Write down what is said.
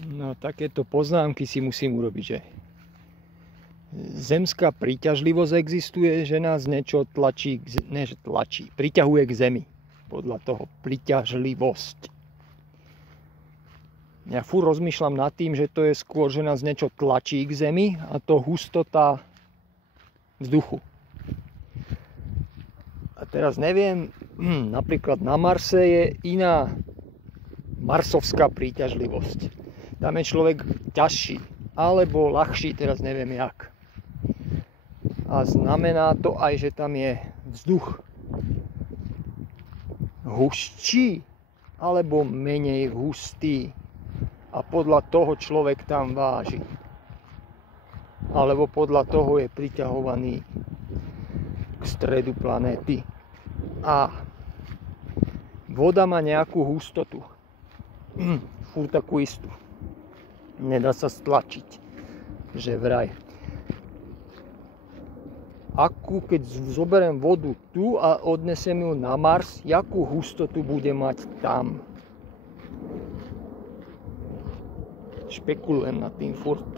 No takéto poznámky si musím urobiť, že zemská príťažlivosť existuje, že nás niečo priťahuje k zemi. Podľa toho príťažlivosť. Ja furt rozmýšľam nad tým, že to je skôr, že nás niečo tlačí k zemi a to hustota vzduchu. A teraz neviem, napríklad na Marse je iná marsovská príťažlivosť. Tam je človek ťažší, alebo ľahší, teraz neviem jak. A znamená to aj, že tam je vzduch hustší, alebo menej hustý. A podľa toho človek tam váži. Alebo podľa toho je priťahovaný k stredu planéty. A voda má nejakú hustotu. Furt takú istú. Nedá sa stlačiť, že vraj. Akú, keď zoberiem vodu tu a odnesem ju na Mars, jakú hustotu bude mať tam? Špekulujem nad tým furt.